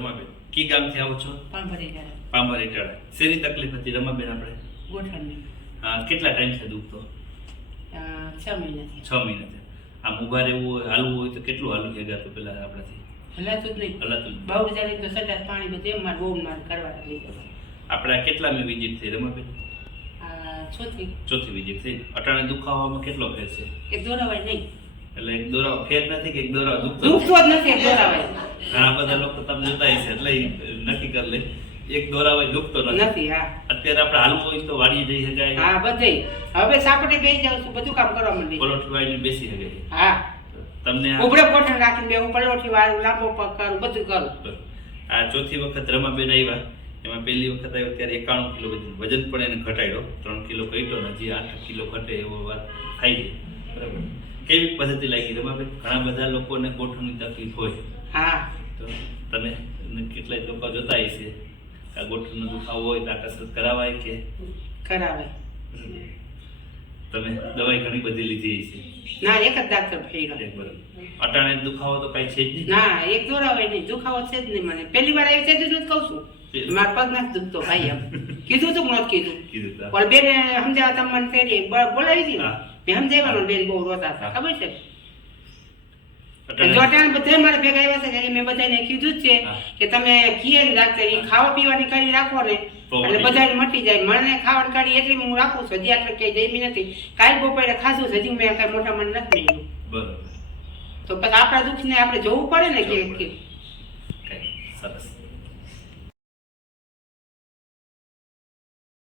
રમાબેન કી ગામથી આવો છો? પાંભરેટાળા. શેની તકલીફ હતી રમાબેન આપણે? ગોઠણની. કેટલા ટાઈમથી દુખતો? 6 મહિનાથી. 6 મહિનાથી. આમ ઊભા રહેવું હોય, હાલવું હોય તો કેટલું હાલું જગ્યા તો પેલા આપણાથી? હલાતું જ નહીં. હલાતું જ. બહુ જારી તો સટાત પાણી બધે માર બહુ માર કરવા લીધો. આપણે કેટલા મે વિઝિટ થઈ રમાબેન? ચોથી વિઝિટ થઈ. અટાણે દુખાવામાં કેટલો ફેર છે? એક દોરાવાય નહીં. એટલે એક દોરાવા ફેર નથી કે એક દોરાવા દુખતો જ નથી એક દોરાવાય. ઘણા બધા લોકો તમે જોતા હશે એટલે નક્કી કરી લે એક દોરાવાય દુખતો નથી. હા અત્યારે આપણે હાલવું હોય તો વાડી જઈ શકાય. હા બધે હવે સાપટે બેસી જાવ છું, બધું કામ કરવા માંડી. પલોઠી વાળીને બેસી શકાય. હા તમને ઉભરે કોઠણ રાખીને બે હું પલોઠી વાળું લાંબો પગ કરું બધું કરું. આ ચોથી વખત રમાબેન આવ્યા. એમાં પહેલી વખત આવ્યો ત્યારે 51 કિલો વજન પણ એને ઘટાડ્યો, 3 કિલો ઘટ્યો ને હજી 8 કિલો ઘટે એવો વાત થાય છે. બરાબર. કેવી પદ્ધતિ લાગી રમાબેન? ઘણા બધા લોકોને ગોઠણની તકલીફ હોય. હા તો તમે કેટલાય લોકો જોતા હશે કે ગોઠણનો દુખાવો હોય તો આ કસરત કરાવાય કે કરાવે? તમે દવાઈ ઘણી બધી લીધી હશે? ના એક જ ડાક્ટર ફેર્યો. બરાબર. અટાણે દુખાવો તો કઈ છે જ નહીં? ના એક દોરાવાય નહીં, દુખાવો છે જ નહીં. મને પહેલી વાર આવી છે જ કહું છું મારા પગ નથી દુખતો ભાઈ. એમ કીધું તું નહોતું કીધું? પણ બેન સમજાવવા તમે મને ફેરી બોલાવી હતી ને મેં સમજાવવાનું. બેન બહુ રોતા હતા ખબર છે. જોટાણ બધે મારે ભેગા આવ્યા છે મેં બધાને કીધું જ છે કે તમે કીએ ડાક્ટર ખાવા પીવાની કાઢી રાખો ને એટલે બધાને મટી જાય. મને ખાવાની કાઢી એટલી હું રાખું છું. હજી આટલે કઈ જમી નથી. કાલ બપોરે ખાધું છે, હજી મેં કઈ મોટા મને નથી મળ્યું. બરાબર. તો પછી આપણા દુઃખ ને આપણે જોવું પડે ને કે સરસ.